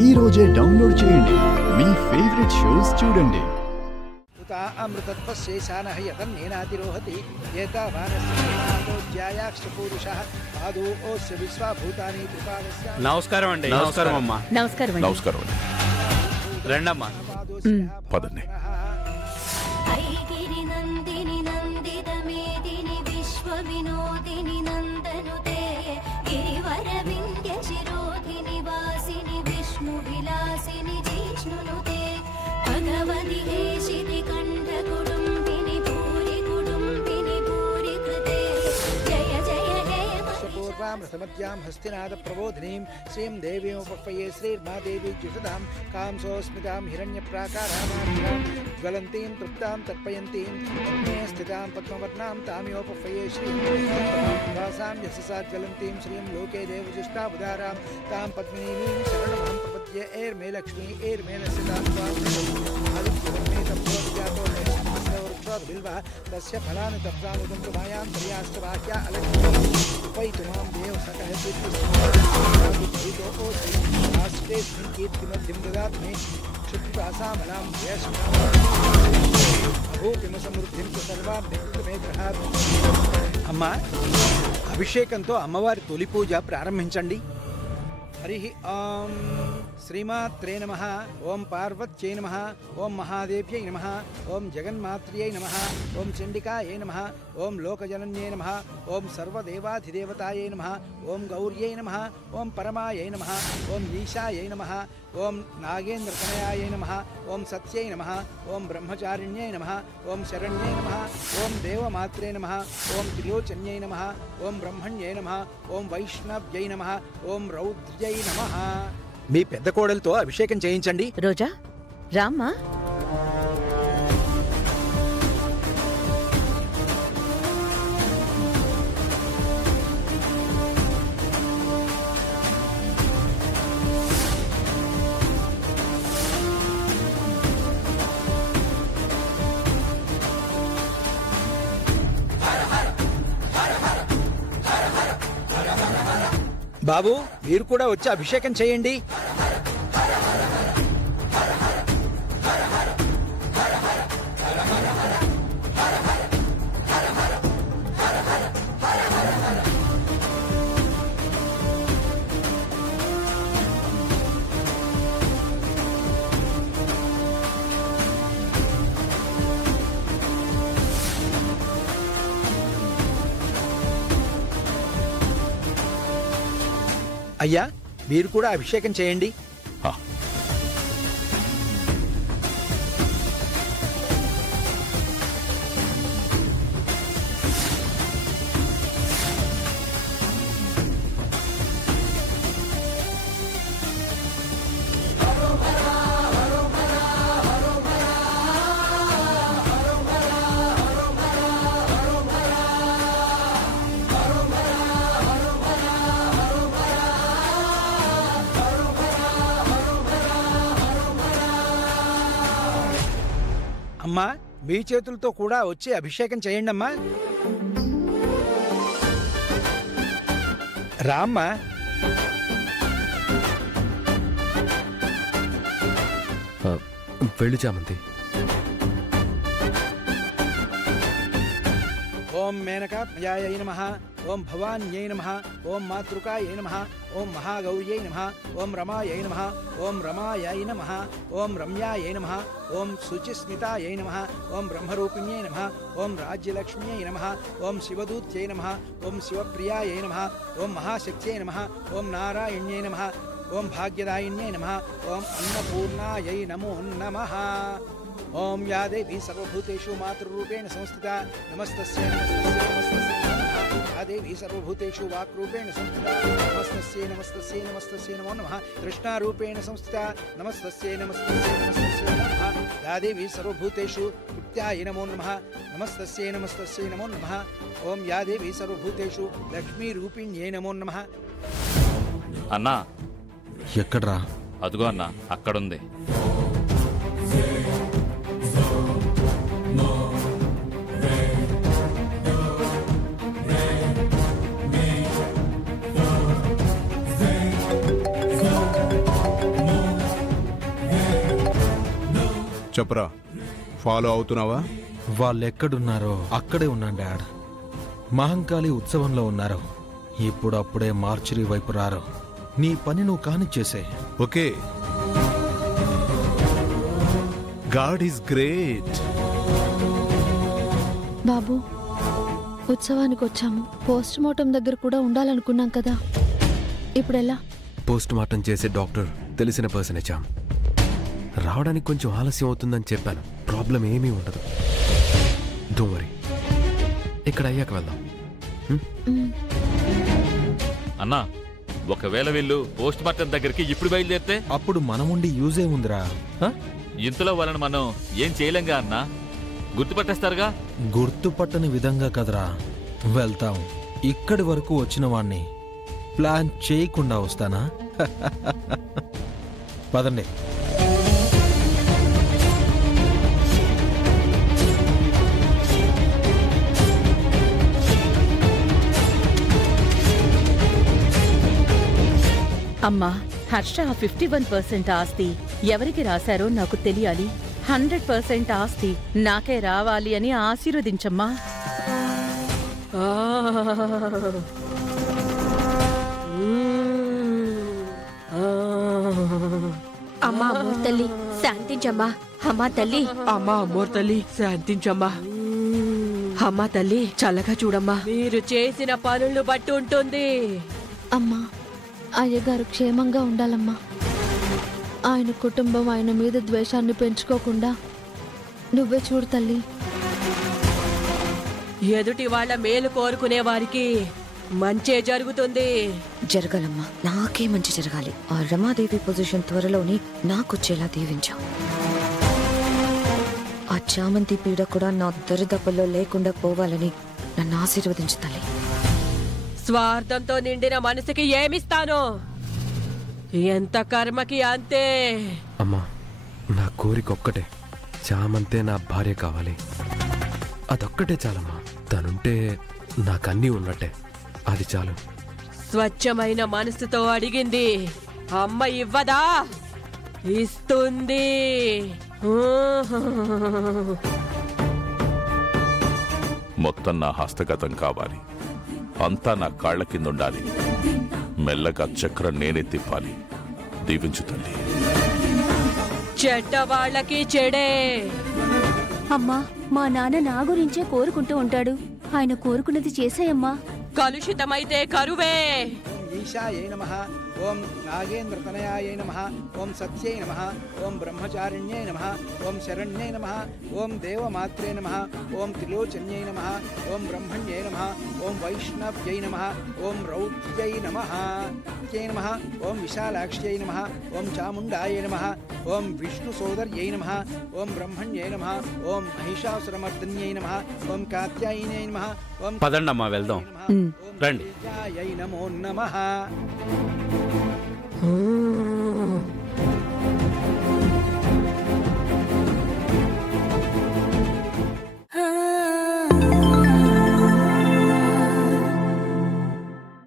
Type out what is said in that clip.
ఈ రోజే డౌన్లోడ్ చేయండి. మీ ఫేవరెట్ షోస్ చూడండి. అమృతత్వశేషానః యతన్నేనాతిరోహతి ఏతావానస్య జ్యాయాక్షపురుషః పాదోస్య విశ్వభూతాని త్రిపాదస్య. నమస్కారం అండి. నమస్కారం అమ్మా. నమస్కారం అండి. నమస్కారం అండి. రండమ్మా. పదండి. ఐగిరి నందిని నందిత మేదిని విశ్వ వినోదిని నందనుతే గిరివర వింధ్య శిరోధిని వాసిని విష్ణు విలాసిని జిష్ణునుతే భగవతి హేషితి కంఠ కుటుంబిని భూరి కృతే జయ జయ హే పూర్వామృతమధ్యాం హస్తినాథ ప్రబోధినీం శ్రీం దేవీముపక్వయే శ్రీర్మాదేవి జుషదాం కాంసోస్మితాం హిరణ్యప్రాకారామాం జ్వలంతీం తృప్తాం తర్పయంతీం పద్మే స్థితాం పద్మవర్ణాం తామియోపక్వయే శ్రీం వాసాం యశసా జ్వలంతీం శ్రీం లోకే దేవజుష్టాబుధారాం తాం పద్మినీం శరణమహం ప్రపద్యే ఏర్మే లక్ష్మీ ఏర్మే నసితాం బిల్వ తస్య ఫలాని తప్రాముదం మాయాం ప్రియాశ్చ వాక్య అలక్ష్మీపైతుమాం దేవ సకహేతురాష్ట్రేస్మిన్ కీర్తిమధ్యం దదాత్మే క్షుద్రాసామలాం భూపిమ సమృద్ధిం సర్వాభ్యమే గ్రహాత్. అమ్మ, అభిషేకంతో అమ్మవారి తొలి పూజ ప్రారంభించండి. హరి ఓం శ్రీమాత్రే నమః. ఓం పార్వత్యై నమః. ఓం మహాదేవ్యై నమః. ఓం జగన్మాత్ర్యై నమః. ఓం చండికాయై నమః. ఓం లోకజనన్యై నమః. ఓం సర్వదేవాధిదేవతాయై నమః. ఓం గౌర్యై నమః. ఓం పరమాయై నమః. ఓం ఈశాయై నమః. ఓం నాగేంద్రతనయాయై నమః. ఓం సత్యై నమః. ఓం బ్రహ్మచారిణ్యై నమః. ఓం శరణ్యై నమః. ఓం దేవమాత్రే నమః. ఓం త్రిలోచన్యై నమః. ఓం బ్రహ్మణ్యై నమః. ఓం వైష్ణవ్యై నమః. ఓం రౌద్ర్యై నమః. మీ పెద్ద కోడలతో అభిషేకం చేయించండి. రోజా, రామ్మా. బాబు, మీరు కూడా వచ్చి అభిషేకం చేయండి. అయ్యా, మీరు కూడా అభిషేకం చేయండి. అమ్మా, మీ చేతులతో కూడా వచ్చి అభిషేకం చేయండి. అమ్మా, రామ్మా. వెళ్ళు చామంతి. ఓం మేనకాత్మయాయై నమః. ఓం భవాన్యై నమః. ఓం మాతృకాయై నమః. ఓం మహాగౌర్యై నమః. ఓం రమాయై నమః. ఓం రమాయై నమః. ఓం రమ్యాయై నమః. ఓం శుచిస్మితాయై నమః. ఓం బ్రహ్మరూపిణ్యై నమః. ఓం రాజ్యలక్ష్మ్యై నమః. ఓం శివదూత్యై నమః. ఓం శివప్రియాయై నమః. ఓం మహాశక్త్యై నమః. ఓం నారాయణ్యై నమః. ఓం భాగ్యదాయిన్యై నమః. ఓం అన్నపూర్ణాయై నమో నమః. ఓం యా దేవీ సర్వభూతేషు మాతృరూపేణ సంస్థితా నమస్తస్యై నమస్తస్యై నమస్తస్యై నమః. యా దేవీ సర్వభూతేషు వాక్రూపేణ సంస్థితా నమస్తస్యై నమస్తస్యై నమస్తస్యై నమో నమః. కృష్ణారూపేణ సంస్థితా నమస్తస్యై నమస్తస్యై నమస్తస్యై నమః. యా దేవీ సర్వభూతేషు కృత్యాయ నమో నమః. నమస్తస్యై నమస్తస్యై నమో నమః. ఓం యా దేవీ సర్వభూతేషు లక్ష్మీరూపిణ్యై నమో నమః. అన్నా, ఎక్కడ్రా? అదుగో అన్నా, అక్కడుంది. చెప్పరా, ఫాలో అవుతున్నావా? వాళ్ళెక్కడున్నారో అక్కడే ఉన్నాను డాడ్. మహంకాళి ఉత్సవంలో ఉన్నారు. ఇప్పుడు అప్పుడే మార్చురీ వైపు రారు. నీ పని నువ్వు కానిచ్చేసే. Okay, God is great. బాబు, ఉత్సవానికి వచ్చాము. పోస్ట్ మార్టం దగ్గర కూడా ఉండాలనుకున్నాం కదా, ఇప్పుడెలా? పోస్ట్ మార్టం చేసే డాక్టర్ తెలిసిన పర్సన్ ఇచ్చాం. రావడానికి కొంచెం ఆలస్యం అవుతుందని చెప్పాను. ప్రాబ్లం ఏమీ ఉండదు. డోంట్ వరీ, ఇక్కడ అయ్యాక వెళ్దాం. అన్నా, ఒకవేళ వీళ్ళు పోస్ట్ మార్టం దగ్గరికి ఇప్పుడు బయలుదేరితే అప్పుడు మనముండి యూజే ఉందిరా. ఇంతలో వాళ్ళని మనం ఏం చేయలేంగా అన్నా, గుర్తుపట్టేస్తారుగా. గుర్తుపట్టని విధంగా కదరా వెళ్తాం. ఇక్కడి వరకు వచ్చిన వాణ్ణి ప్లాన్ చేయకుండా వస్తానా? పదండి. అమ్మా, హర్ష 51% ఆస్తి ఎవరికి రాశారో నాకు తెలియాలి. 100% ఆస్తి నాకే రావాలి అని ఆశీర్వదించమ్మా. అమ్మా అమ్మోర్ తల్లి శాంతించమ్మా. అమ్మా తల్లి, అమ్మా అమ్మోర్ తల్లి శాంతించమ్మా. అమ్మా తల్లి చల్లగా చూడమ్మా. మీరు చేసిన పనులను బట్టి ఉంటుంది. అమ్మా, అయ్యగారు క్షేమంగా ఉండాలమ్మా. ఆయన కుటుంబం ఆయన మీద ద్వేషాన్ని పెంచుకోకుండా నువ్వే చూడు తల్లి. ఎదుటి వాళ్ళ మేలు కోరుకునే వారికి మంచే జరుగుతుంది. జరగాలమ్మా, నాకే మంచి జరగాలి. ఆ రమాదేవి పొజిషన్ త్వరలోనే నాకొచ్చేలా దీవించావు. ఆ చామంతి పీడ కూడా నా దరిదప్పల్లో లేకుండా పోవాలని నన్ను ఆశీర్వదించు తల్లి. స్వార్థంతో నిండిన మనసుకి ఏమిస్తాను? ఎంత కర్మకి అంతే. అమ్మా, నా కోరిక ఒక్కటే, చామంతే నా భార్య కావాలి. అదొక్కటే చాలమ్మా. తనుంటే నాకన్నీ ఉన్నట్టే. అది చాలు. స్వచ్ఛమైన మనసుతో అడిగింది అమ్మ ఇవ్వదా? ఇస్తుంది. మొత్తం నా హస్తగతం కావాలి. అంతా నా కాళ్ల కింద ఉండాలి. మెల్లగా చక్రం నేనే తిప్పాలి. దీవించు తల్లి. చెడ్డ వాళ్ళకి చెడే. అమ్మా, మా నాన్న నా గురించే కోరుకుంటూ ఉంటాడు. ఆయన కోరుకున్నది చేసాయమ్మా. కలుషితమైతే కరువే. ఈశాయై నమః. ఓం నాగేంద్రతనయాయ నమః. ఓం సత్యై నమః. ఓం బ్రహ్మచారిణ్యై నమః. ఓం శరణ్యై నమః. ఓం దేవమాత్రే నమః. ఓం త్రిలోచన్యై నమః. ఓం బ్రహ్మణ్యై నమః. ఓం వైష్ణవ్యై నమః. ఓం రౌద్ర్యై నమః. నమః. ఓం విశాలాక్ష్యై నమః. ఓం చాముండాయ నమః. ఓం విష్ణుసోదర్యై నమః. ఓం బ్రహ్మణ్యై నమః. ఓం మహిషాసురమర్దన్యై నమః. ఓం కాత్యాయన్యై నమః. ఓం పదండమ్మా వెళ్దాం. రండి. నమో నమః.